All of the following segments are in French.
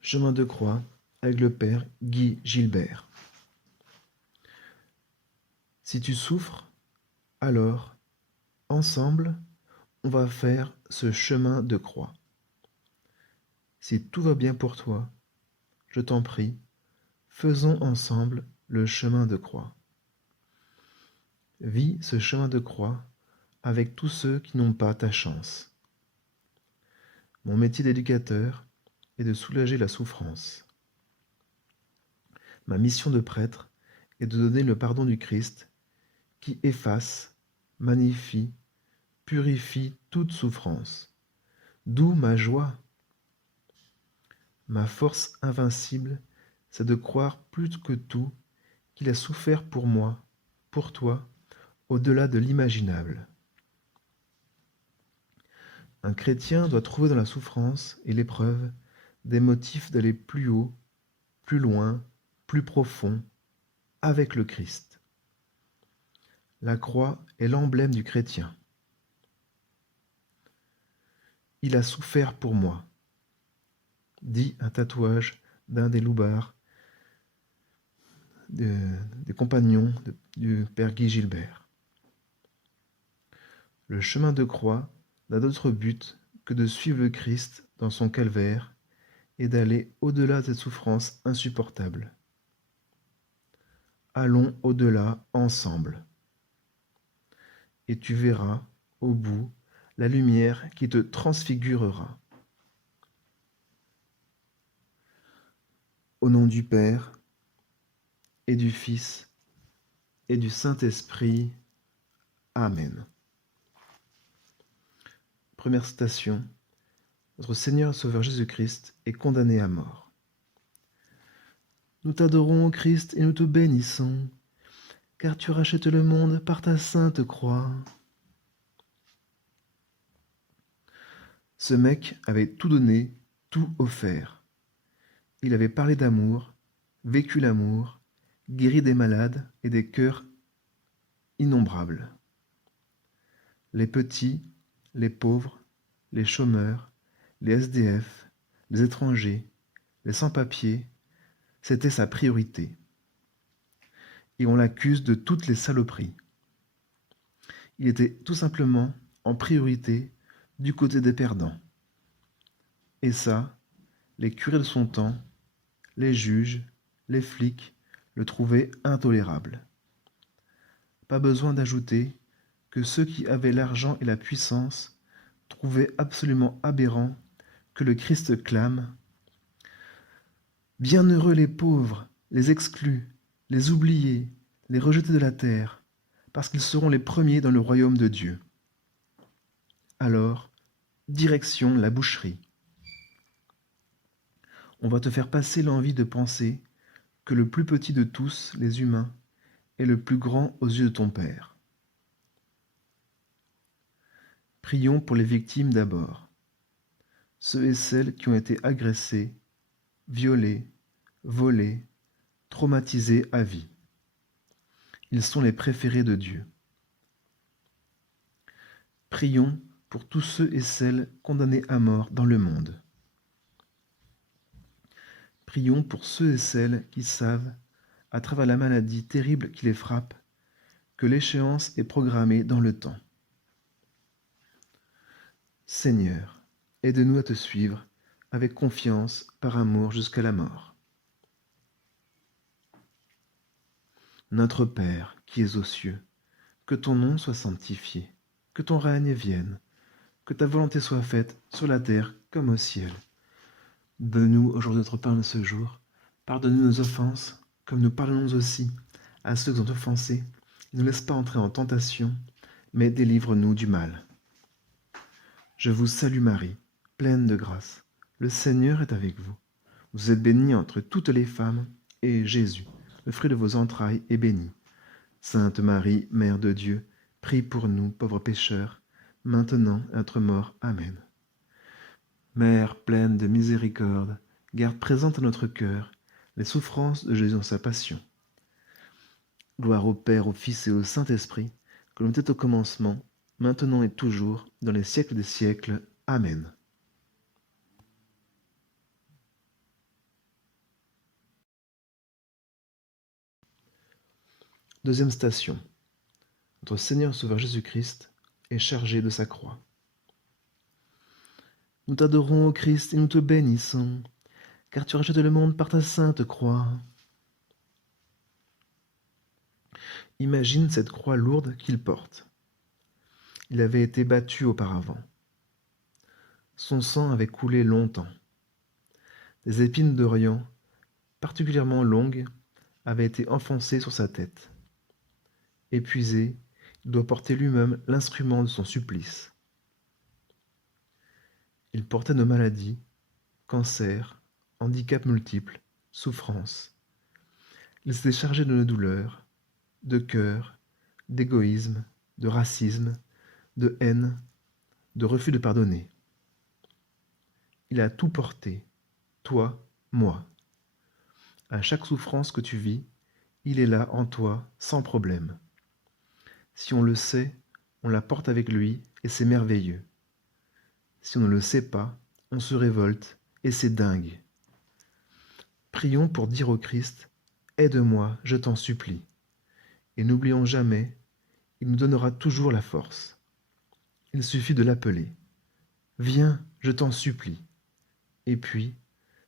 Chemin de croix avec le père Guy Gilbert. Si tu souffres, alors, ensemble, on va faire ce chemin de croix. Si tout va bien pour toi, je t'en prie, faisons ensemble le chemin de croix. Vis ce chemin de croix avec tous ceux qui n'ont pas ta chance. Mon métier d'éducateur est de soulager la souffrance. Ma mission de prêtre est de donner le pardon du Christ qui efface, magnifie, purifie toute souffrance. D'où ma joie. Ma force invincible, c'est de croire plus que tout qu'il a souffert pour moi, pour toi, au-delà de l'imaginable. Un chrétien doit trouver dans la souffrance et l'épreuve des motifs d'aller plus haut, plus loin, plus profond, avec le Christ. La croix est l'emblème du chrétien. Il a souffert pour moi, dit un tatouage d'un des loupards, des compagnons du père Guy Gilbert. Le chemin de croix n'a d'autre but que de suivre le Christ dans son calvaire et d'aller au-delà de cette souffrance insupportable. Allons au-delà ensemble. Et tu verras, au bout, la lumière qui te transfigurera. Au nom du Père, et du Fils, et du Saint-Esprit. Amen. Première citation. Notre Seigneur et Sauveur Jésus-Christ est condamné à mort. Nous t'adorons, Christ, et nous te bénissons, car tu rachètes le monde par ta sainte croix. Ce mec avait tout donné, tout offert. Il avait parlé d'amour, vécu l'amour, guéri des malades et des cœurs innombrables. Les petits, les pauvres, les chômeurs, les SDF, les étrangers, les sans-papiers, c'était sa priorité. Et on l'accuse de toutes les saloperies. Il était tout simplement en priorité du côté des perdants. Et ça, les curés de son temps, les juges, les flics le trouvaient intolérable. Pas besoin d'ajouter que ceux qui avaient l'argent et la puissance trouvaient absolument aberrant que le Christ clame « Bienheureux les pauvres, les exclus, les oubliés, les rejetés de la terre, parce qu'ils seront les premiers dans le royaume de Dieu. » Alors, direction la boucherie. On va te faire passer l'envie de penser que le plus petit de tous les humains est le plus grand aux yeux de ton Père. Prions pour les victimes d'abord, ceux et celles qui ont été agressés, violés, volés, traumatisés à vie. Ils sont les préférés de Dieu. Prions pour tous ceux et celles condamnés à mort dans le monde. Prions pour ceux et celles qui savent, à travers la maladie terrible qui les frappe, que l'échéance est programmée dans le temps. Seigneur, aide-nous à te suivre avec confiance par amour jusqu'à la mort. Notre Père qui es aux cieux, que ton nom soit sanctifié, que ton règne vienne, que ta volonté soit faite sur la terre comme au ciel. Donne-nous aujourd'hui notre pain de ce jour. Pardonne-nous nos offenses, comme nous pardonnons aussi à ceux qui ont offensés. Ne nous laisse pas entrer en tentation, mais délivre-nous du mal. Je vous salue Marie, pleine de grâce. Le Seigneur est avec vous. Vous êtes bénie entre toutes les femmes, et Jésus, le fruit de vos entrailles, est béni. Sainte Marie, Mère de Dieu, prie pour nous, pauvres pécheurs, maintenant et à notre mort. Amen. Mère pleine de miséricorde, garde présente à notre cœur les souffrances de Jésus dans sa passion. Gloire au Père, au Fils et au Saint-Esprit, comme il était au commencement, maintenant et toujours, dans les siècles des siècles. Amen. Deuxième station. Notre Seigneur Sauveur Jésus-Christ est chargé de sa croix. Nous t'adorons, ô Christ, et nous te bénissons, car tu rachètes le monde par ta sainte croix. Imagine cette croix lourde qu'il porte. Il avait été battu auparavant. Son sang avait coulé longtemps. Des épines d'Orient, particulièrement longues, avaient été enfoncées sur sa tête. Épuisé, il doit porter lui-même l'instrument de son supplice. Il portait nos maladies, cancer, handicaps multiples, souffrances. Il s'était chargé de nos douleurs, de cœur, d'égoïsme, de racisme, de haine, de refus de pardonner. Il a tout porté, toi, moi. À chaque souffrance que tu vis, il est là en toi, sans problème. Si on le sait, on la porte avec lui et c'est merveilleux. Si on ne le sait pas, on se révolte et c'est dingue. Prions pour dire au Christ, « Aide-moi, je t'en supplie. » Et n'oublions jamais, il nous donnera toujours la force. Il suffit de l'appeler. « Viens, je t'en supplie. » Et puis,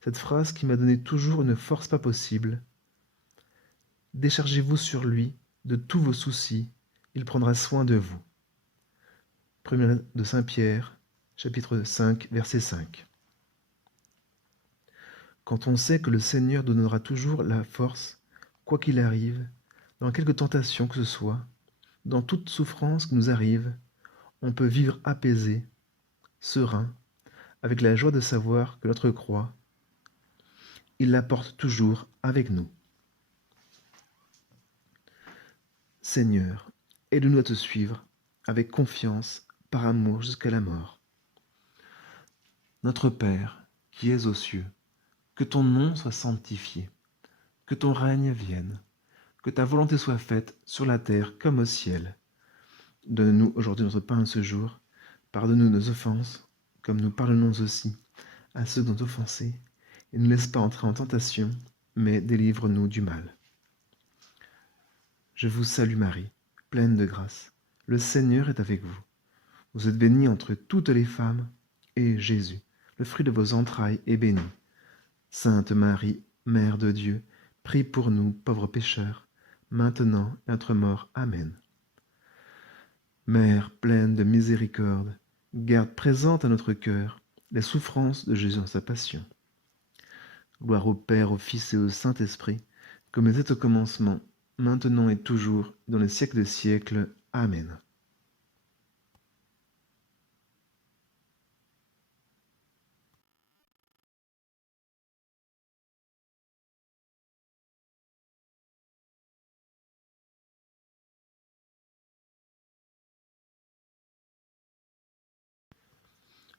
cette phrase qui m'a donné toujours une force pas possible, « Déchargez-vous sur lui de tous vos soucis, il prendra soin de vous. » 1 de Saint Pierre, chapitre 5, verset 5. Quand on sait que le Seigneur donnera toujours la force, quoi qu'il arrive, dans quelque tentation que ce soit, dans toute souffrance qui nous arrive, on peut vivre apaisé, serein, avec la joie de savoir que notre croix, il la porte toujours avec nous. Seigneur, aide-nous à te suivre avec confiance, par amour jusqu'à la mort. Notre Père, qui es aux cieux, que ton nom soit sanctifié, que ton règne vienne, que ta volonté soit faite sur la terre comme au ciel. Donne-nous aujourd'hui notre pain de ce jour. Pardonne-nous nos offenses, comme nous pardonnons aussi à ceux qui nous ont offensés. Et ne laisse pas entrer en tentation, mais délivre-nous du mal. Je vous salue Marie, pleine de grâce. Le Seigneur est avec vous. Vous êtes bénie entre toutes les femmes, et Jésus, le fruit de vos entrailles, est béni. Sainte Marie, Mère de Dieu, prie pour nous, pauvres pécheurs, maintenant et à notre mort. Amen. Mère pleine de miséricorde, garde présente à notre cœur les souffrances de Jésus en sa passion. Gloire au Père, au Fils et au Saint-Esprit, comme il était au commencement, maintenant et toujours, dans les siècles des siècles. Amen.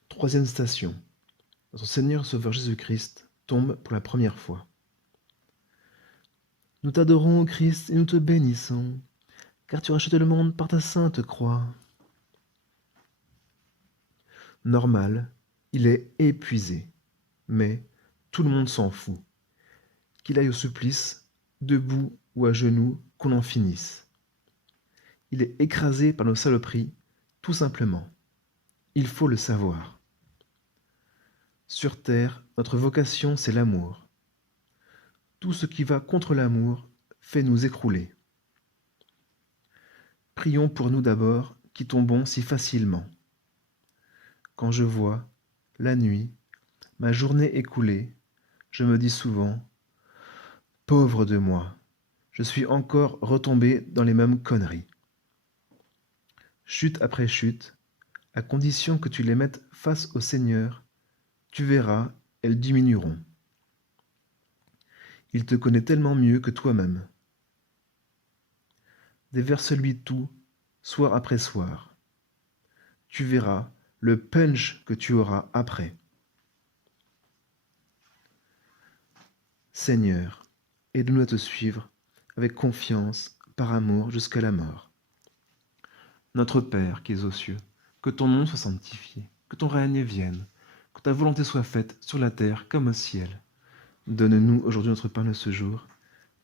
Troisième station. Notre Seigneur Sauveur Jésus-Christ tombe pour la première fois. Nous t'adorons, ô Christ, et nous te bénissons, car tu rachètes le monde par ta sainte croix. Normal, il est épuisé, mais tout le monde s'en fout. Qu'il aille au supplice, debout ou à genoux, qu'on en finisse. Il est écrasé par nos saloperies, tout simplement. Il faut le savoir. Sur terre, notre vocation, c'est l'amour. Tout ce qui va contre l'amour fait nous écrouler. Prions pour nous d'abord, qui tombons si facilement. Quand je vois, la nuit, ma journée écoulée, je me dis souvent, « Pauvre de moi, je suis encore retombé dans les mêmes conneries. » Chute après chute, à condition que tu les mettes face au Seigneur, tu verras, elles diminueront. Il te connaît tellement mieux que toi-même. Déverse-lui tout, soir après soir. Tu verras le punch que tu auras après. Seigneur, aide-nous à te suivre avec confiance, par amour jusqu'à la mort. Notre Père qui es aux cieux, que ton nom soit sanctifié, que ton règne vienne, que ta volonté soit faite sur la terre comme au ciel. Donne-nous aujourd'hui notre pain de ce jour.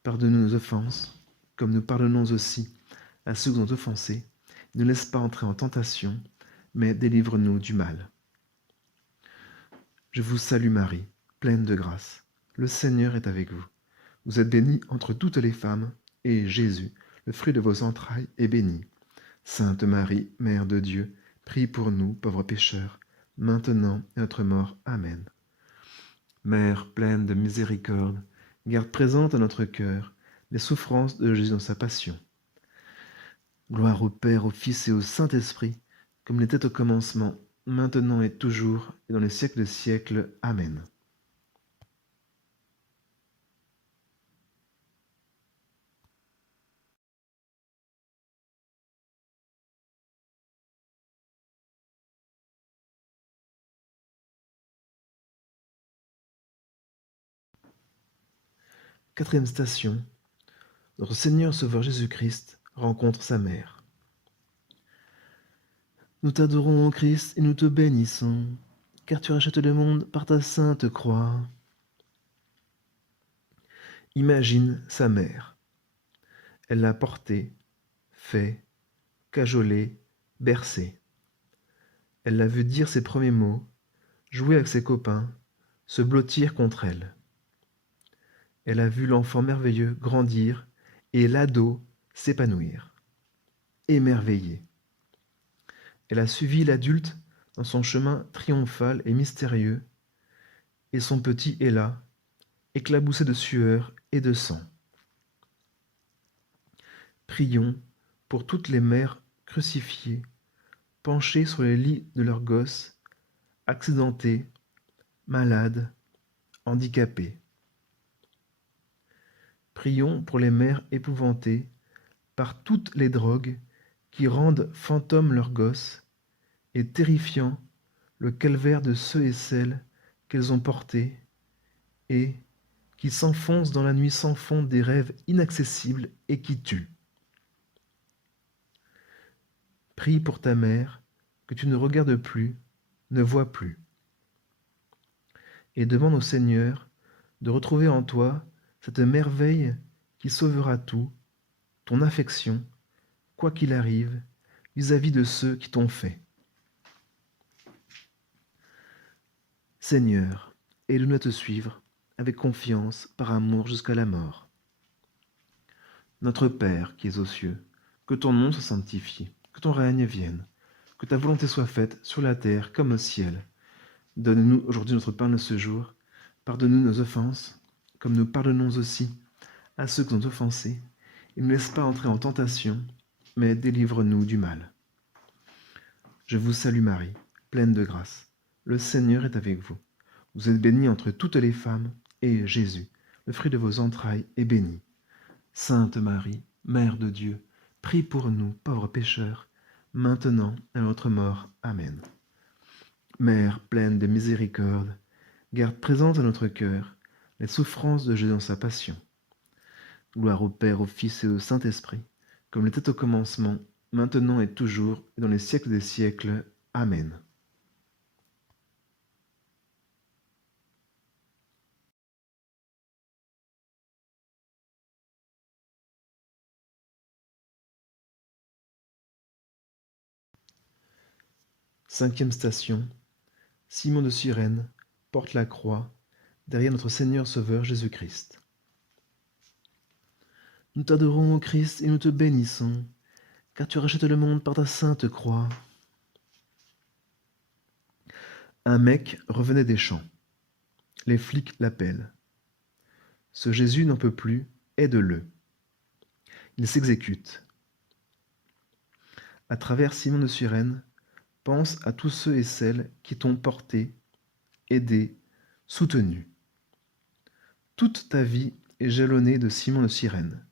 Pardonne-nous nos offenses, comme nous pardonnons aussi à ceux qui nous ont offensés. Ne laisse pas entrer en tentation, mais délivre-nous du mal. Je vous salue Marie, pleine de grâce. Le Seigneur est avec vous. Vous êtes bénie entre toutes les femmes, et Jésus, le fruit de vos entrailles, est béni. Sainte Marie, Mère de Dieu, prie pour nous, pauvres pécheurs, maintenant et à notre mort. Amen. Mère pleine de miséricorde, garde présente à notre cœur les souffrances de Jésus dans sa passion. Gloire au Père, au Fils et au Saint-Esprit, comme il était au commencement, maintenant et toujours, et dans les siècles des siècles. Amen. Quatrième station, notre Seigneur Sauveur Jésus-Christ rencontre sa mère. Nous t'adorons, ô Christ, et nous te bénissons, car tu rachètes le monde par ta sainte croix. Imagine sa mère. Elle l'a porté, fait, cajolé, bercé. Elle l'a vu dire ses premiers mots, jouer avec ses copains, se blottir contre elle. Elle a vu l'enfant merveilleux grandir et l'ado s'épanouir, émerveillé. Elle a suivi l'adulte dans son chemin triomphal et mystérieux, et son petit est là, éclaboussé de sueur et de sang. Prions pour toutes les mères crucifiées, penchées sur les lits de leurs gosses, accidentées, malades, handicapées. Prions pour les mères épouvantées par toutes les drogues qui rendent fantômes leurs gosses et terrifiant le calvaire de ceux et celles qu'elles ont portés et qui s'enfoncent dans la nuit sans fond des rêves inaccessibles et qui tuent. Prie pour ta mère que tu ne regardes plus, ne vois plus. Et demande au Seigneur de retrouver en toi cette merveille qui sauvera tout, ton affection, quoi qu'il arrive, vis-à-vis de ceux qui t'ont fait. Seigneur, aide-nous à te suivre avec confiance, par amour jusqu'à la mort. Notre Père qui es aux cieux, que ton nom soit sanctifié, que ton règne vienne, que ta volonté soit faite sur la terre comme au ciel. Donne-nous aujourd'hui notre pain de ce jour. Pardonne-nous nos offenses, comme nous pardonnons aussi à ceux qui nous ont offensés. Et ne laisse pas entrer en tentation, mais délivre-nous du mal. Je vous salue Marie, pleine de grâce. Le Seigneur est avec vous. Vous êtes bénie entre toutes les femmes, et Jésus, le fruit de vos entrailles, est béni. Sainte Marie, Mère de Dieu, prie pour nous, pauvres pécheurs, maintenant et à notre mort. Amen. Mère pleine de miséricorde, garde présente à notre cœur les souffrances de Jésus dans sa passion. Gloire au Père, au Fils et au Saint-Esprit, comme il était au commencement, maintenant et toujours, et dans les siècles des siècles. Amen. Cinquième station, Simon de Cyrène porte la croix derrière notre Seigneur Sauveur Jésus-Christ. Nous t'adorons, ô Christ, et nous te bénissons, car tu rachètes le monde par ta sainte croix. Un mec revenait des champs. Les flics l'appellent. Ce Jésus n'en peut plus, aide-le. Il s'exécute. À travers Simon de Cyrène, pense à tous ceux et celles qui t'ont porté, aidé, soutenu. Toute ta vie est jalonnée de Simon de Cyrène.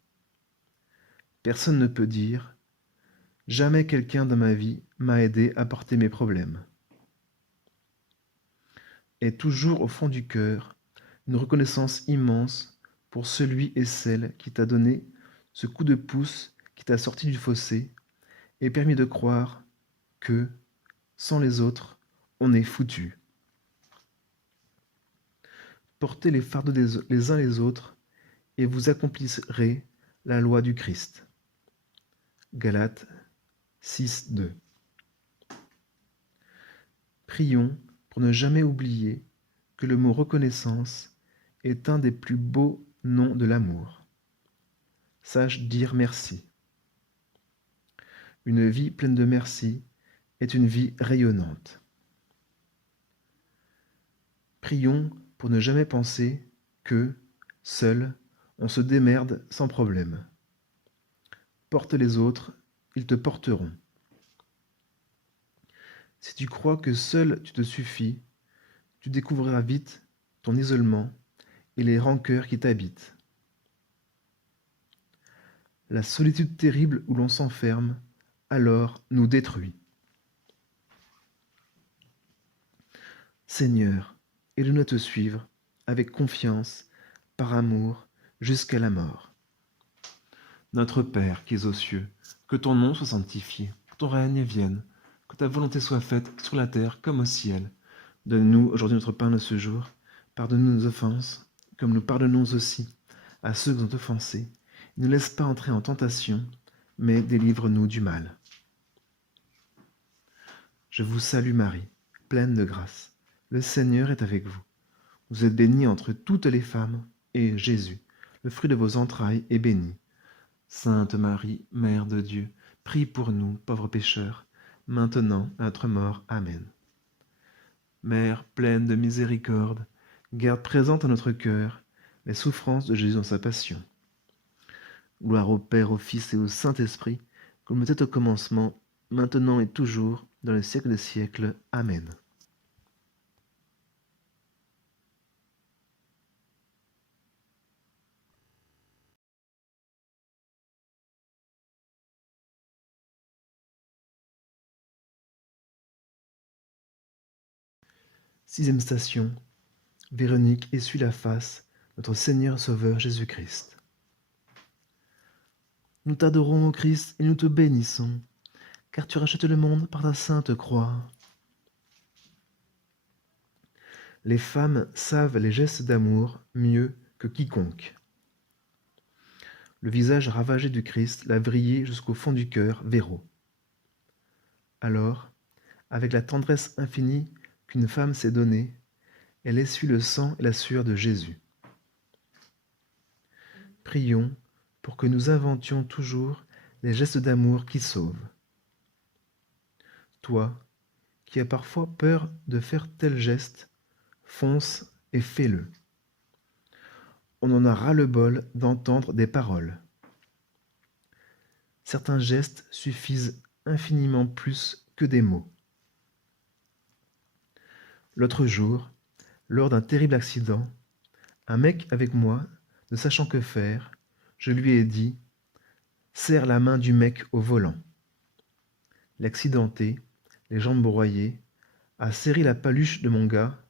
Personne ne peut dire « Jamais quelqu'un dans ma vie m'a aidé à porter mes problèmes ». Et toujours au fond du cœur, une reconnaissance immense pour celui et celle qui t'a donné ce coup de pouce qui t'a sorti du fossé et permis de croire que, sans les autres, on est foutu. Portez les fardeaux les uns les autres et vous accomplirez la loi du Christ. Galates 6, 2. Prions pour ne jamais oublier que le mot reconnaissance est un des plus beaux noms de l'amour. Sache dire merci. Une vie pleine de merci est une vie rayonnante. Prions pour ne jamais penser que, seul, on se démerde sans problème. Porte les autres, ils te porteront. Si tu crois que seul tu te suffis, tu découvriras vite ton isolement et les rancœurs qui t'habitent. La solitude terrible où l'on s'enferme, alors nous détruit. Seigneur, aide-nous à te suivre avec confiance, par amour, jusqu'à la mort. Notre Père qui es aux cieux, que ton nom soit sanctifié, que ton règne vienne, que ta volonté soit faite sur la terre comme au ciel. Donne-nous aujourd'hui notre pain de ce jour. Pardonne-nous nos offenses, comme nous pardonnons aussi à ceux qui nous ont offensés. Ne laisse pas entrer en tentation, mais délivre-nous du mal. Je vous salue Marie, pleine de grâce. Le Seigneur est avec vous. Vous êtes bénie entre toutes les femmes, et Jésus, le fruit de vos entrailles, est béni. Sainte Marie, Mère de Dieu, prie pour nous, pauvres pécheurs, maintenant et à notre mort. Amen. Mère pleine de miséricorde, garde présente à notre cœur les souffrances de Jésus dans sa passion. Gloire au Père, au Fils et au Saint-Esprit, comme était au commencement, maintenant et toujours, dans les siècles des siècles. Amen. Sixième station. Véronique essuie la face, notre Seigneur Sauveur Jésus-Christ. Nous t'adorons, ô Christ, et nous te bénissons, car tu rachètes le monde par ta sainte croix. Les femmes savent les gestes d'amour mieux que quiconque. Le visage ravagé du Christ l'a vrillé jusqu'au fond du cœur, Véro. Alors, avec la tendresse infinie qu'une femme s'est donnée, elle essuie le sang et la sueur de Jésus. Prions pour que nous inventions toujours les gestes d'amour qui sauvent. Toi, qui as parfois peur de faire tel geste, fonce et fais-le. On en a ras-le-bol d'entendre des paroles. Certains gestes suffisent infiniment plus que des mots. L'autre jour, lors d'un terrible accident, un mec avec moi, ne sachant que faire, je lui ai dit « Serre la main du mec au volant ». L'accidenté, les jambes broyées, a serré la paluche de mon gars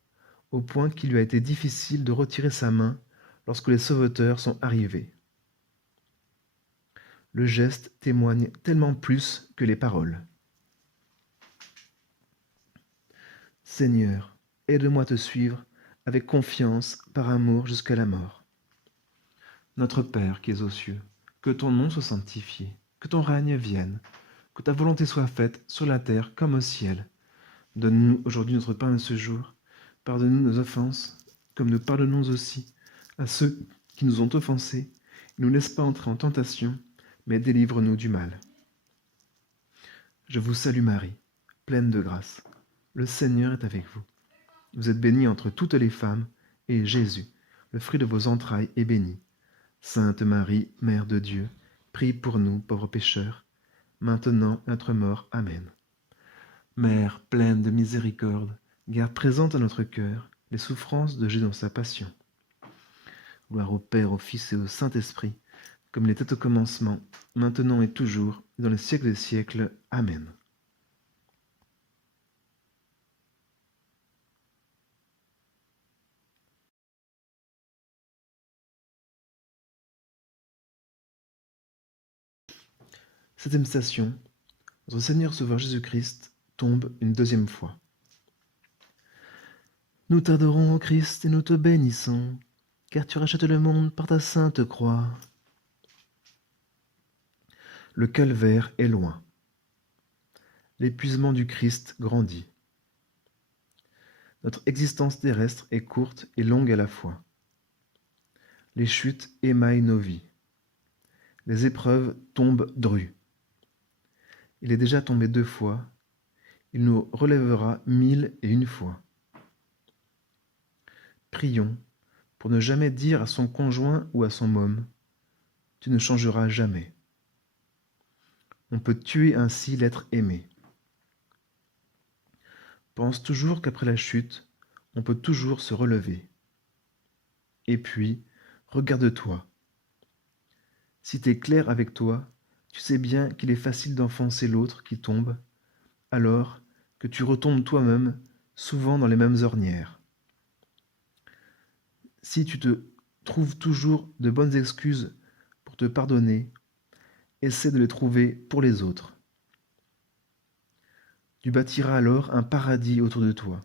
au point qu'il lui a été difficile de retirer sa main lorsque les sauveteurs sont arrivés. Le geste témoigne tellement plus que les paroles. Seigneur, aide-moi à te suivre avec confiance, par amour jusqu'à la mort. Notre Père qui es aux cieux, que ton nom soit sanctifié, que ton règne vienne, que ta volonté soit faite sur la terre comme au ciel. Donne-nous aujourd'hui notre pain de ce jour. Pardonne-nous nos offenses, comme nous pardonnons aussi à ceux qui nous ont offensés. Ne nous laisse pas entrer en tentation, mais délivre-nous du mal. Je vous salue Marie, pleine de grâce. Le Seigneur est avec vous. Vous êtes bénie entre toutes les femmes, et Jésus, le fruit de vos entrailles, est béni. Sainte Marie, Mère de Dieu, prie pour nous, pauvres pécheurs, maintenant et à notre mort. Amen. Mère pleine de miséricorde, garde présente à notre cœur les souffrances de Jésus dans sa passion. Gloire au Père, au Fils et au Saint-Esprit, comme il était au commencement, maintenant et toujours, dans les siècles des siècles. Amen. Septième station. Notre Seigneur Sauveur Jésus-Christ tombe une deuxième fois. Nous t'adorons, ô Christ, et nous te bénissons, car tu rachètes le monde par ta sainte croix. Le calvaire est loin. L'épuisement du Christ grandit. Notre existence terrestre est courte et longue à la fois. Les chutes émaillent nos vies. Les épreuves tombent drues. Il est déjà tombé 2 fois. Il nous relèvera 1001 fois. Prions pour ne jamais dire à son conjoint ou à son môme « Tu ne changeras jamais ». On peut tuer ainsi l'être aimé. Pense toujours qu'après la chute, on peut toujours se relever. Et puis, regarde-toi. Si t'es clair avec toi, tu sais bien qu'il est facile d'enfoncer l'autre qui tombe, alors que tu retombes toi-même souvent dans les mêmes ornières. Si tu te trouves toujours de bonnes excuses pour te pardonner, essaie de les trouver pour les autres. Tu bâtiras alors un paradis autour de toi.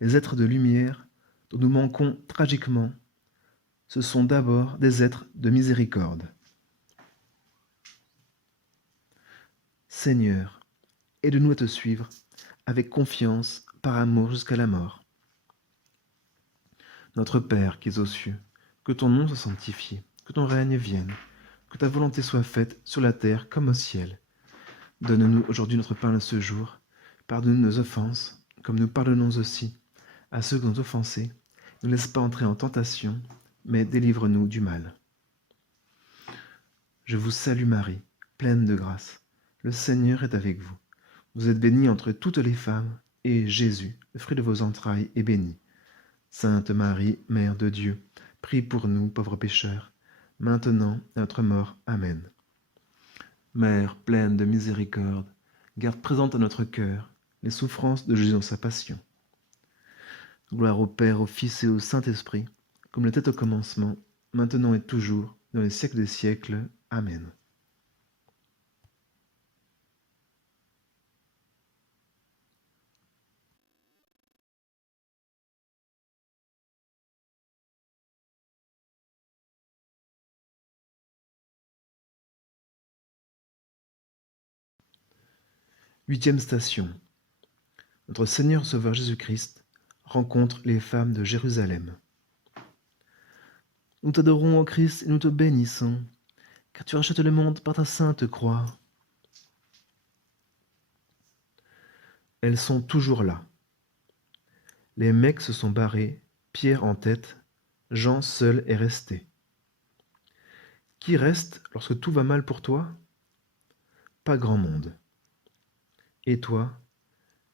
Les êtres de lumière dont nous manquons tragiquement, ce sont d'abord des êtres de miséricorde. Seigneur, aide-nous à te suivre avec confiance, par amour jusqu'à la mort. Notre Père qui es aux cieux, que ton nom soit sanctifié, que ton règne vienne, que ta volonté soit faite sur la terre comme au ciel. Donne-nous aujourd'hui notre pain de ce jour. Pardonne nos offenses, comme nous pardonnons aussi à ceux qui nous ont offensés. Ne laisse pas entrer en tentation, mais délivre-nous du mal. Je vous salue Marie, pleine de grâce. Le Seigneur est avec vous. Vous êtes bénie entre toutes les femmes, et Jésus, le fruit de vos entrailles, est béni. Sainte Marie, Mère de Dieu, prie pour nous, pauvres pécheurs, maintenant et à notre mort. Amen. Mère pleine de miséricorde, garde présente à notre cœur les souffrances de Jésus dans sa passion. Gloire au Père, au Fils et au Saint-Esprit, comme il était au commencement, maintenant et toujours, dans les siècles des siècles. Amen. Huitième station. Notre Seigneur Sauveur Jésus-Christ rencontre les femmes de Jérusalem. Nous t'adorons, ô Christ, et nous te bénissons, car tu rachètes le monde par ta sainte croix. Elles sont toujours là. Les mecs se sont barrés, Pierre en tête, Jean seul est resté. Qui reste lorsque tout va mal pour toi? Pas grand monde. Et toi,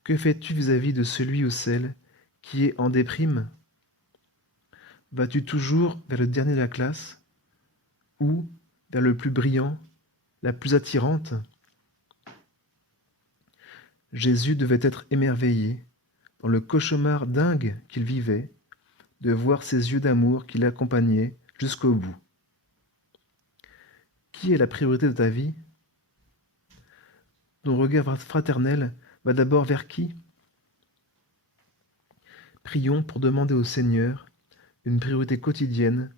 que fais-tu vis-à-vis de celui ou celle qui est en déprime? Vas-tu toujours vers le dernier de la classe ou vers le plus brillant, la plus attirante? Jésus devait être émerveillé, dans le cauchemar dingue qu'il vivait, de voir ces yeux d'amour qui l'accompagnaient jusqu'au bout. Qui est la priorité de ta vie? Ton regard fraternel va d'abord vers qui? Prions pour demander au Seigneur une priorité quotidienne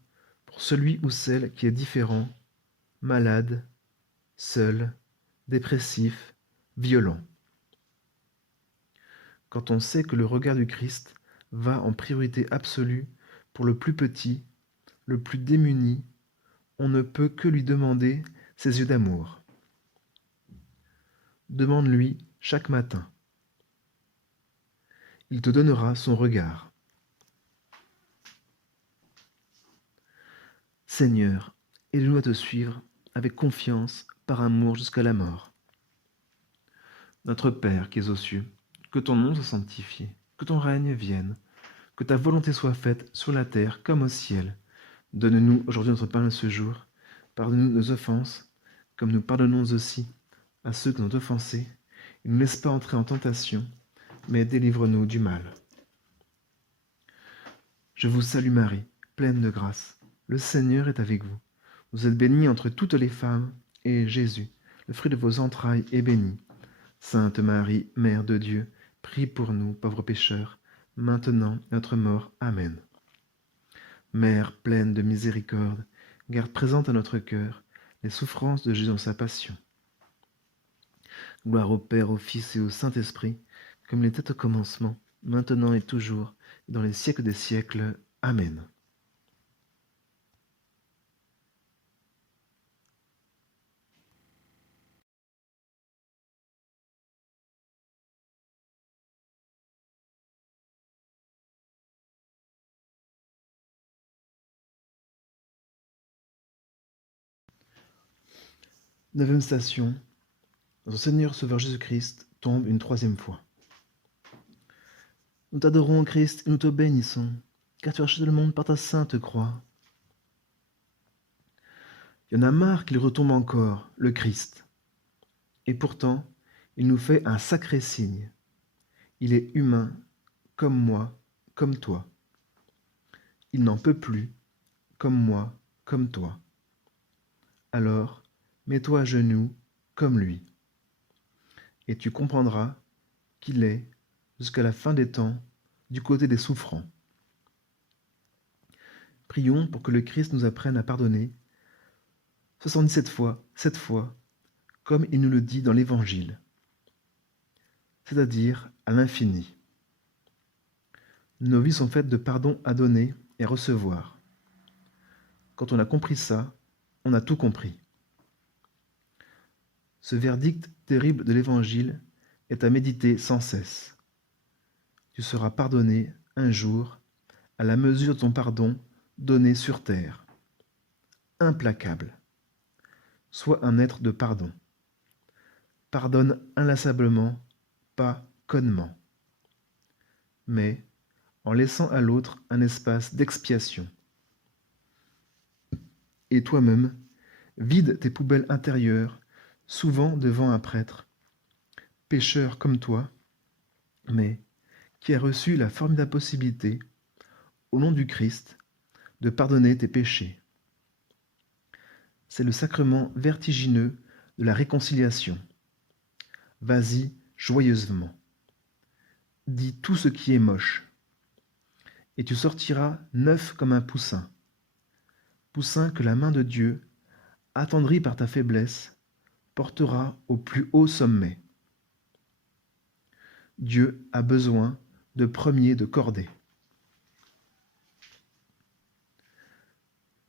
pour celui ou celle qui est différent, malade, seul, dépressif, violent. Quand on sait que le regard du Christ va en priorité absolue pour le plus petit, le plus démuni, on ne peut que lui demander ses yeux d'amour. Demande-lui chaque matin. Il te donnera son regard. Seigneur, aide-nous à te suivre avec confiance, par amour jusqu'à la mort. Notre Père qui es aux cieux, que ton nom soit sanctifié, que ton règne vienne, que ta volonté soit faite sur la terre comme au ciel. Donne-nous aujourd'hui notre pain de ce jour. Pardonne-nous nos offenses, comme nous pardonnons aussi à ceux qui nous ont offensés. Et ne nous laisse pas entrer en tentation, mais délivre-nous du mal. Je vous salue Marie, pleine de grâce. Le Seigneur est avec vous. Vous êtes bénie entre toutes les femmes, et Jésus, le fruit de vos entrailles, est béni. Sainte Marie, Mère de Dieu, prie pour nous, pauvres pécheurs, maintenant et à notre mort. Amen. Mère pleine de miséricorde, garde présente à notre cœur les souffrances de Jésus dans sa passion. Gloire au Père, au Fils et au Saint-Esprit, comme il était au commencement, maintenant et toujours, et dans les siècles des siècles. Amen. Neuvième station, notre Seigneur Sauveur Jésus-Christ tombe une troisième fois. Nous t'adorons, Christ, et nous te bénissons, car tu as racheté le monde par ta sainte croix. Il y en a marre qu'il retombe encore, le Christ. Et pourtant, il nous fait un sacré signe. Il est humain, comme moi, comme toi. Il n'en peut plus, comme moi, comme toi. Alors, mets-toi à genoux, comme lui. Et tu comprendras qu'il est, jusqu'à la fin des temps, du côté des souffrants. Prions pour que le Christ nous apprenne à pardonner 77 fois, 7 fois, comme il nous le dit dans l'Évangile, c'est-à-dire à l'infini. Nos vies sont faites de pardon à donner et à recevoir. Quand on a compris ça, on a tout compris. Ce verdict terrible de l'Évangile est à méditer sans cesse. Tu seras pardonné un jour à la mesure de ton pardon donné sur terre. Implacable. Sois un être de pardon. Pardonne inlassablement, pas connement. Mais en laissant à l'autre un espace d'expiation. Et toi-même, vide tes poubelles intérieures, souvent devant un prêtre, pécheur comme toi, mais qui a reçu la formidable possibilité, au nom du Christ, de pardonner tes péchés. C'est le sacrement vertigineux de la réconciliation. Vas-y joyeusement. Dis tout ce qui est moche, et tu sortiras neuf comme un poussin. Poussin que la main de Dieu, attendrie par ta faiblesse, portera au plus haut sommet. Dieu a besoin de premiers de cordée.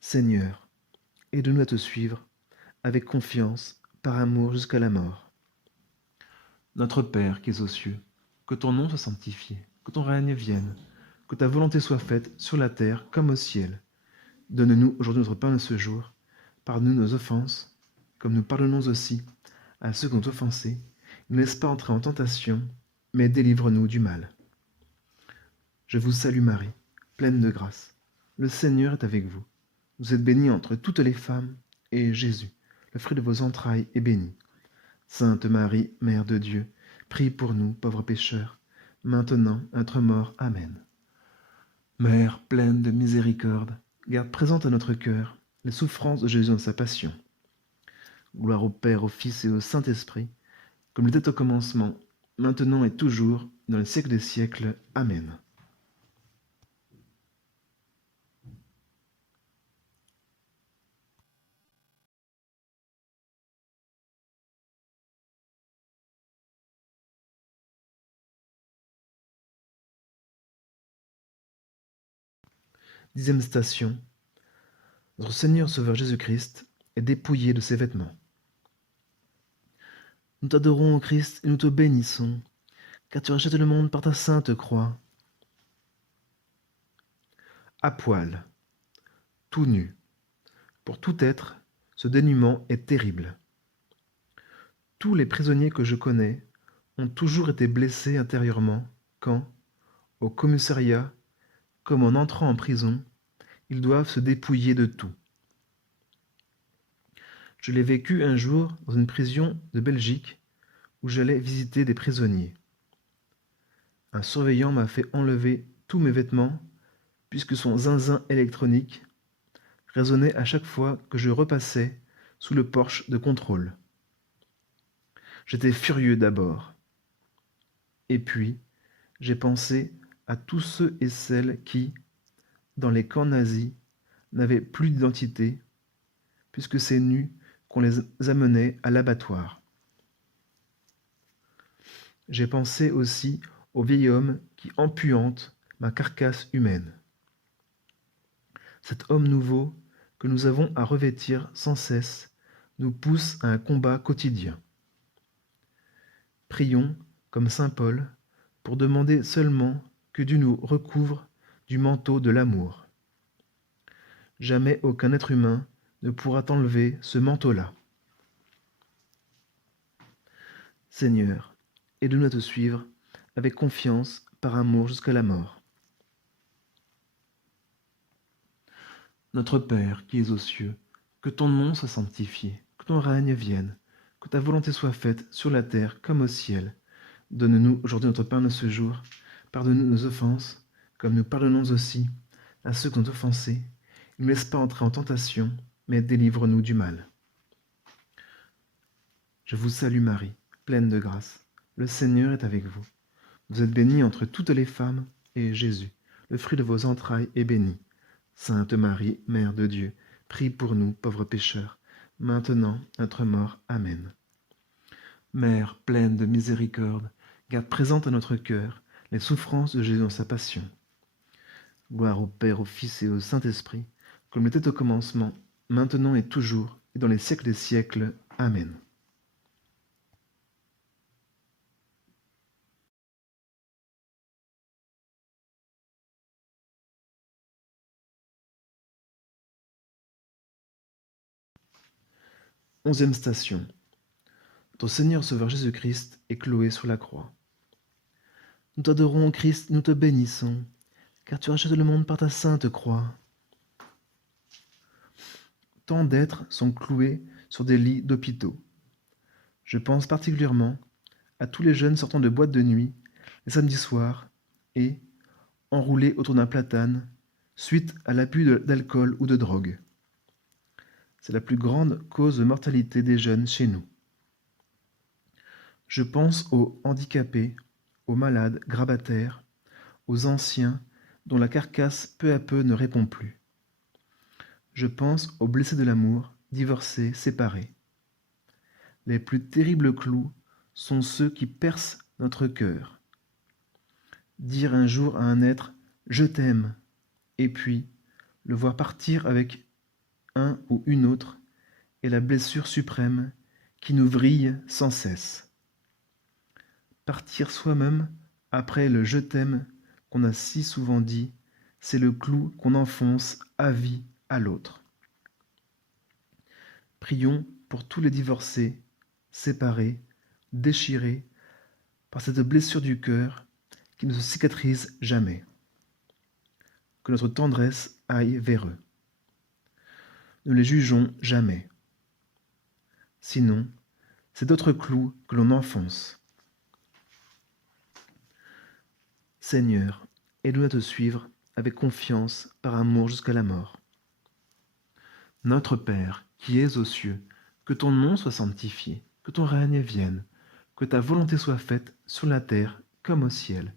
Seigneur, aide-nous à te suivre avec confiance, par amour jusqu'à la mort. Notre Père qui es aux cieux, que ton nom soit sanctifié, que ton règne vienne, que ta volonté soit faite sur la terre comme au ciel. Donne-nous aujourd'hui notre pain de ce jour. Pardonne-nous nos offenses, comme nous pardonnons aussi à ceux qui nous ont offensés. Ne laisse pas entrer en tentation, mais délivre-nous du mal. Je vous salue Marie, pleine de grâce. Le Seigneur est avec vous. Vous êtes bénie entre toutes les femmes, et Jésus, le fruit de vos entrailles, est béni. Sainte Marie, Mère de Dieu, prie pour nous, pauvres pécheurs, maintenant à notre mort. Amen. Mère pleine de miséricorde, garde présente à notre cœur les souffrances de Jésus dans sa passion. Gloire au Père, au Fils et au Saint-Esprit, comme il était au commencement, maintenant et toujours, dans les siècles des siècles. Amen. Dixième station. Notre Seigneur Sauveur Jésus-Christ est dépouillé de ses vêtements. Nous t'adorons, ô Christ, et nous te bénissons, car tu rachètes le monde par ta sainte croix. À poil, tout nu, pour tout être, ce dénuement est terrible. Tous les prisonniers que je connais ont toujours été blessés intérieurement quand, au commissariat, comme en entrant en prison, ils doivent se dépouiller de tout. Je l'ai vécu un jour dans une prison de Belgique où j'allais visiter des prisonniers. Un surveillant m'a fait enlever tous mes vêtements puisque son zinzin électronique résonnait à chaque fois que je repassais sous le porche de contrôle. J'étais furieux d'abord. Et puis, j'ai pensé à tous ceux et celles qui, dans les camps nazis, n'avaient plus d'identité puisque c'est nu qu'on les amenait à l'abattoir. J'ai pensé aussi au vieil homme qui empuante ma carcasse humaine. Cet homme nouveau que nous avons à revêtir sans cesse nous pousse à un combat quotidien. Prions, comme saint Paul, pour demander seulement que Dieu nous recouvre du manteau de l'amour. Jamais aucun être humain ne pourra t'enlever ce manteau-là. Seigneur, aide-nous à te suivre avec confiance par amour jusqu'à la mort. Notre Père qui es aux cieux, que ton nom soit sanctifié, que ton règne vienne, que ta volonté soit faite sur la terre comme au ciel. Donne-nous aujourd'hui notre pain de ce jour. Pardonne-nous nos offenses, comme nous pardonnons aussi à ceux qui nous ont offensés. Ne nous laisse pas entrer en tentation, mais délivre-nous du mal. Je vous salue Marie, pleine de grâce. Le Seigneur est avec vous. Vous êtes bénie entre toutes les femmes, et Jésus, le fruit de vos entrailles, est béni. Sainte Marie, Mère de Dieu, prie pour nous, pauvres pécheurs, maintenant, à notre mort. Amen. Mère pleine de miséricorde, garde présente à notre cœur les souffrances de Jésus dans sa passion. Gloire au Père, au Fils et au Saint-Esprit, comme il était au commencement, maintenant et toujours, et dans les siècles des siècles. Amen. Onzième station. Notre Seigneur Sauveur Jésus-Christ est cloué sur la croix. Nous t'adorons, Christ, nous te bénissons, car tu rachètes le monde par ta sainte croix. Tant d'êtres sont cloués sur des lits d'hôpitaux. Je pense particulièrement à tous les jeunes sortant de boîtes de nuit, les samedis soirs, et, enroulés autour d'un platane, suite à l'abus d'alcool ou de drogue. C'est la plus grande cause de mortalité des jeunes chez nous. Je pense aux handicapés, aux malades grabataires, aux anciens dont la carcasse peu à peu ne répond plus. Je pense aux blessés de l'amour, divorcés, séparés. Les plus terribles clous sont ceux qui percent notre cœur. Dire un jour à un être « je t'aime » et puis le voir partir avec un ou une autre est la blessure suprême qui nous vrille sans cesse. Partir soi-même après le « je t'aime » qu'on a si souvent dit, c'est le clou qu'on enfonce à vie à l'autre. Prions pour tous les divorcés, séparés, déchirés par cette blessure du cœur qui ne se cicatrise jamais. Que notre tendresse aille vers eux. Ne les jugeons jamais. Sinon, c'est d'autres clous que l'on enfonce. Seigneur, aide-nous à te suivre avec confiance par amour jusqu'à la mort. Notre Père, qui es aux cieux, que ton nom soit sanctifié, que ton règne vienne, que ta volonté soit faite sur la terre comme au ciel.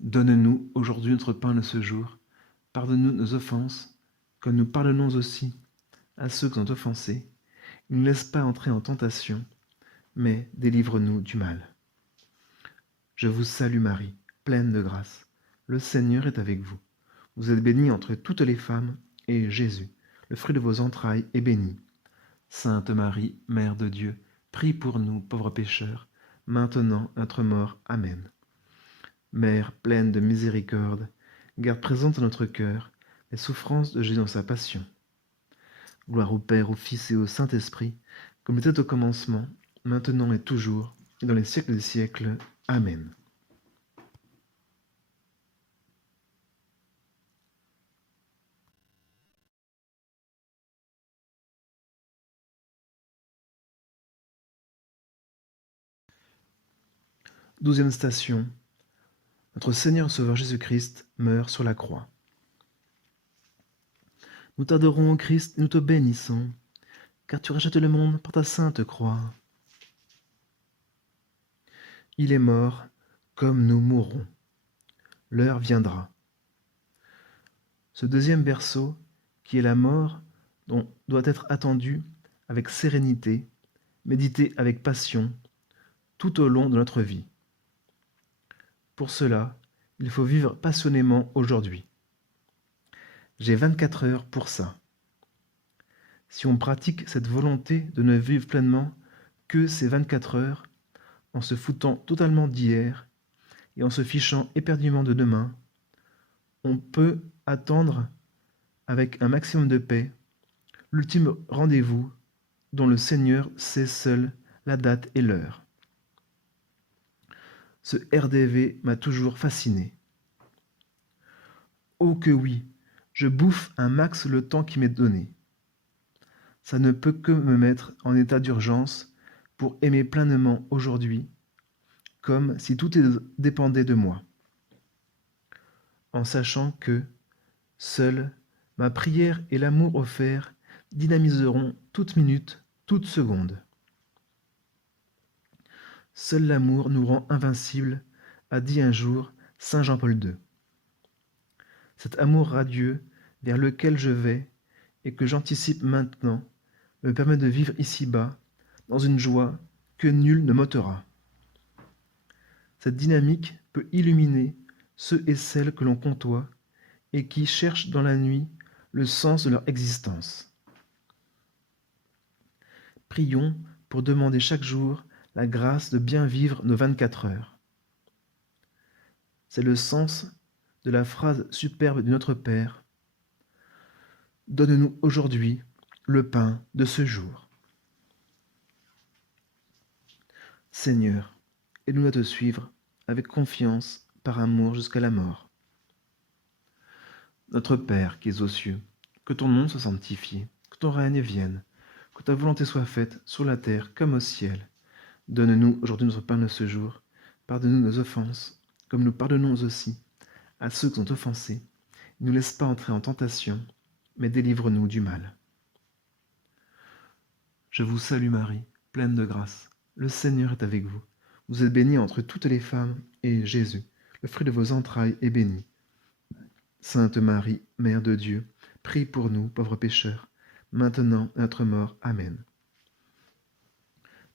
Donne-nous aujourd'hui notre pain de ce jour. Pardonne-nous nos offenses, comme nous pardonnons aussi à ceux qui ont offensés. Ne nous laisse pas entrer en tentation, mais délivre-nous du mal. Je vous salue Marie, pleine de grâce. Le Seigneur est avec vous. Vous êtes bénie entre toutes les femmes, et Jésus, le fruit de vos entrailles, est béni. Sainte Marie, Mère de Dieu, prie pour nous, pauvres pécheurs, maintenant à notre mort. Amen. Mère pleine de miséricorde, garde présente à notre cœur les souffrances de Jésus dans sa passion. Gloire au Père, au Fils et au Saint-Esprit, comme il était au commencement, maintenant et toujours, et dans les siècles des siècles. Amen. Douzième station. Notre Seigneur Sauveur Jésus-Christ meurt sur la croix. Nous t'adorons, Christ, et nous te bénissons, car tu rachètes le monde par ta sainte croix. Il est mort, comme nous mourrons. L'heure viendra. Ce deuxième berceau, qui est la mort doit être attendu avec sérénité, médité avec passion, tout au long de notre vie. Pour cela, il faut vivre passionnément aujourd'hui. J'ai 24 heures pour ça. Si on pratique cette volonté de ne vivre pleinement que ces 24 heures, en se foutant totalement d'hier et en se fichant éperdument de demain, on peut attendre avec un maximum de paix l'ultime rendez-vous dont le Seigneur sait seul la date et l'heure. Ce RDV m'a toujours fasciné. Oh que oui, je bouffe un max le temps qui m'est donné. Ça ne peut que me mettre en état d'urgence pour aimer pleinement aujourd'hui, comme si tout dépendait de moi. En sachant que, seule, ma prière et l'amour offert dynamiseront toute minute, toute seconde. Seul l'amour nous rend invincibles, a dit un jour saint Jean-Paul II. Cet amour radieux vers lequel je vais et que j'anticipe maintenant me permet de vivre ici-bas dans une joie que nul ne m'ôtera. Cette dynamique peut illuminer ceux et celles que l'on côtoie et qui cherchent dans la nuit le sens de leur existence. Prions pour demander chaque jour la grâce de bien vivre nos 24 heures. C'est le sens de la phrase superbe de notre Père. Donne-nous aujourd'hui le pain de ce jour. Seigneur, aide-nous à te suivre avec confiance par amour jusqu'à la mort. Notre Père qui es aux cieux, que ton nom soit sanctifié, que ton règne vienne, que ta volonté soit faite sur la terre comme au ciel. Donne-nous aujourd'hui notre pain de ce jour. Pardonne-nous nos offenses, comme nous pardonnons aussi à ceux qui sont offensés. Ne nous laisse pas entrer en tentation, mais délivre-nous du mal. Je vous salue Marie, pleine de grâce. Le Seigneur est avec vous. Vous êtes bénie entre toutes les femmes, et Jésus, le fruit de vos entrailles, est béni. Sainte Marie, Mère de Dieu, prie pour nous, pauvres pécheurs, maintenant et à notre mort. Amen.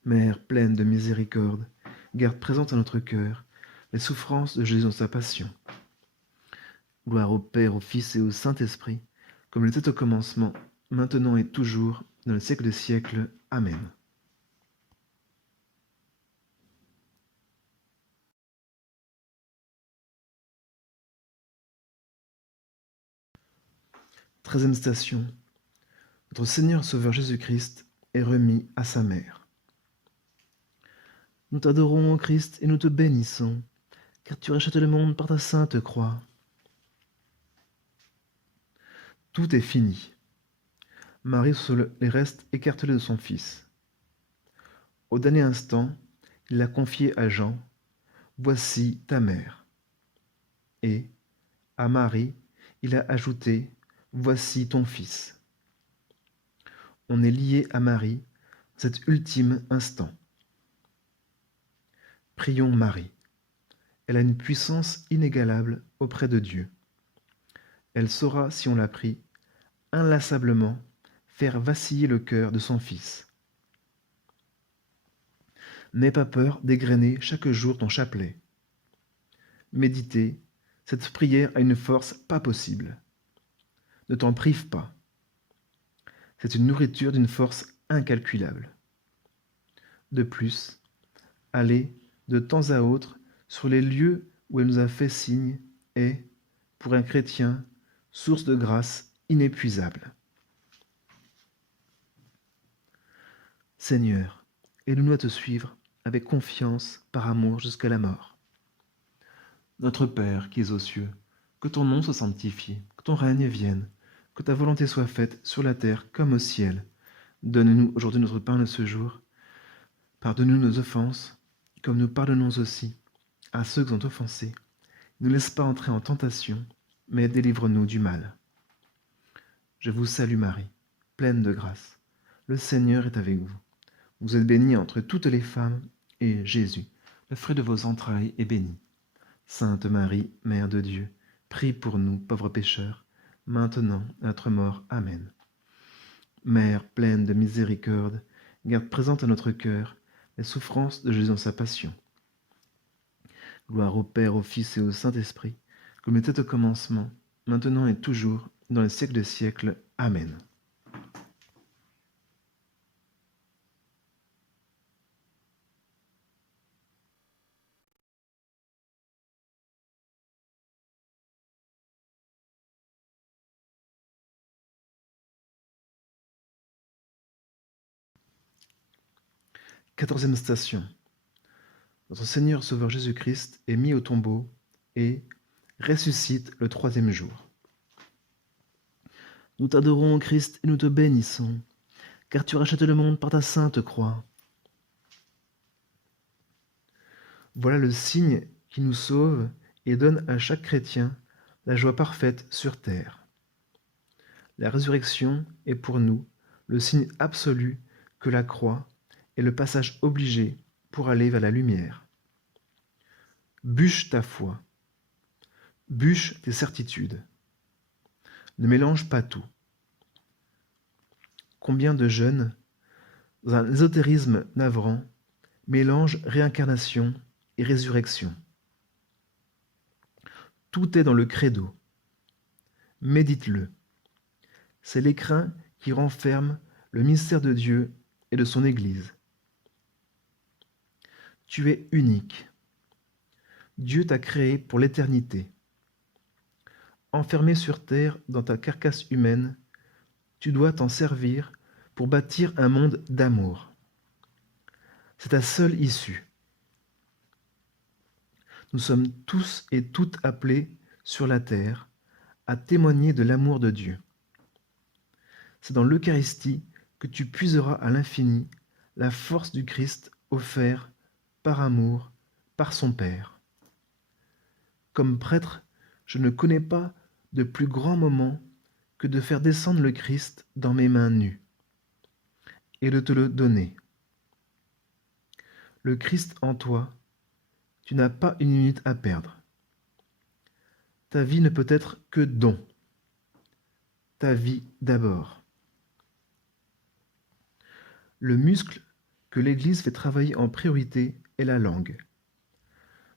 Mère pleine de miséricorde, garde présente à notre cœur les souffrances de Jésus dans sa passion. Gloire au Père, au Fils et au Saint-Esprit, comme il était au commencement, maintenant et toujours, dans le siècle des siècles. Amen. Treizième station. Notre Seigneur Sauveur Jésus-Christ est remis à sa mère. Nous t'adorons, ô Christ, et nous te bénissons, car tu rachètes le monde par ta sainte croix. Tout est fini. Marie, sur les restes écartelés de son fils. Au dernier instant, il l'a confié à Jean. Voici ta mère. Et, à Marie, il a ajouté, voici ton fils. On est lié à Marie, cet ultime instant. Prions Marie. Elle a une puissance inégalable auprès de Dieu. Elle saura, si on la prie, inlassablement faire vaciller le cœur de son fils. N'aie pas peur d'égrener chaque jour ton chapelet. Méditer, cette prière a une force pas possible. Ne t'en prive pas. C'est une nourriture d'une force incalculable. De plus, aller de temps à autre sur les lieux où elle nous a fait signe est, pour un chrétien, source de grâce inépuisable. Seigneur, aide-nous à te suivre avec confiance par amour jusqu'à la mort. Notre Père qui es aux cieux, que ton nom soit sanctifié, que ton règne vienne, que ta volonté soit faite sur la terre comme au ciel. Donne-nous aujourd'hui notre pain de ce jour. Pardonne-nous nos offenses, comme nous pardonnons aussi à ceux qui sont offensés. Ne nous laisse pas entrer en tentation, mais délivre-nous du mal. Je vous salue Marie, pleine de grâce. Le Seigneur est avec vous. Vous êtes bénie entre toutes les femmes, et Jésus, le fruit de vos entrailles, est béni. Sainte Marie, Mère de Dieu, prie pour nous, pauvres pécheurs, maintenant et à notre mort. Amen. Mère pleine de miséricorde, garde présente à notre cœur les souffrances de Jésus dans sa passion. Gloire au Père, au Fils et au Saint-Esprit, comme il était au commencement, maintenant et toujours, dans les siècles des siècles. Amen. Quatorzième station. Notre Seigneur Sauveur Jésus-Christ est mis au tombeau et ressuscite le troisième jour. Nous t'adorons, Christ, et nous te bénissons, car tu rachètes le monde par ta sainte croix. Voilà le signe qui nous sauve et donne à chaque chrétien la joie parfaite sur terre. La résurrection est pour nous le signe absolu que la croix est le passage obligé pour aller vers la lumière. Bûche ta foi, bûche tes certitudes. Ne mélange pas tout. Combien de jeunes, dans un ésotérisme navrant, mélangent réincarnation et résurrection. Tout est dans le credo. Médite-le. C'est l'écrin qui renferme le mystère de Dieu et de son Église. Tu es unique. Dieu t'a créé pour l'éternité. Enfermé sur terre dans ta carcasse humaine, tu dois t'en servir pour bâtir un monde d'amour. C'est ta seule issue. Nous sommes tous et toutes appelés sur la terre à témoigner de l'amour de Dieu. C'est dans l'Eucharistie que tu puiseras à l'infini la force du Christ offert par amour par son Père. Comme prêtre, je ne connais pas de plus grand moment que de faire descendre le Christ dans mes mains nues et de te le donner. Le Christ en toi, tu n'as pas une minute à perdre. Ta vie ne peut être que don. Ta vie d'abord. Le muscle que l'Église fait travailler en priorité est la langue.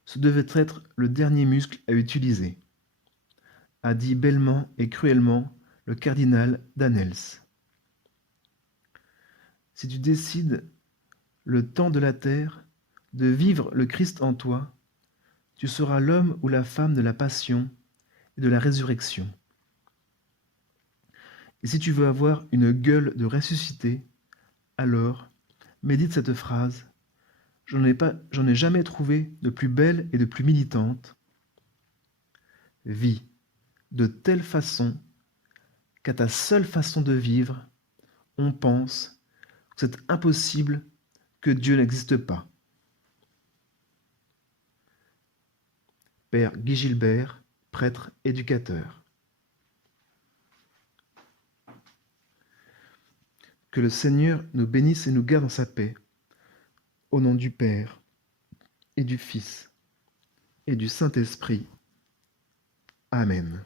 Ce devait être le dernier muscle à utiliser, a dit bellement et cruellement le cardinal Danels. Si tu décides, le temps de la terre, de vivre le Christ en toi, tu seras l'homme ou la femme de la passion et de la résurrection. Et si tu veux avoir une gueule de ressuscité, alors médite cette phrase. J'en ai jamais trouvé de plus belle et de plus militante. Vis de telle façon qu'à ta seule façon de vivre, on pense que c'est impossible, que Dieu n'existe pas. Père Guy Gilbert, prêtre éducateur. Que le Seigneur nous bénisse et nous garde dans sa paix, au nom du Père et du Fils et du Saint-Esprit. Amen.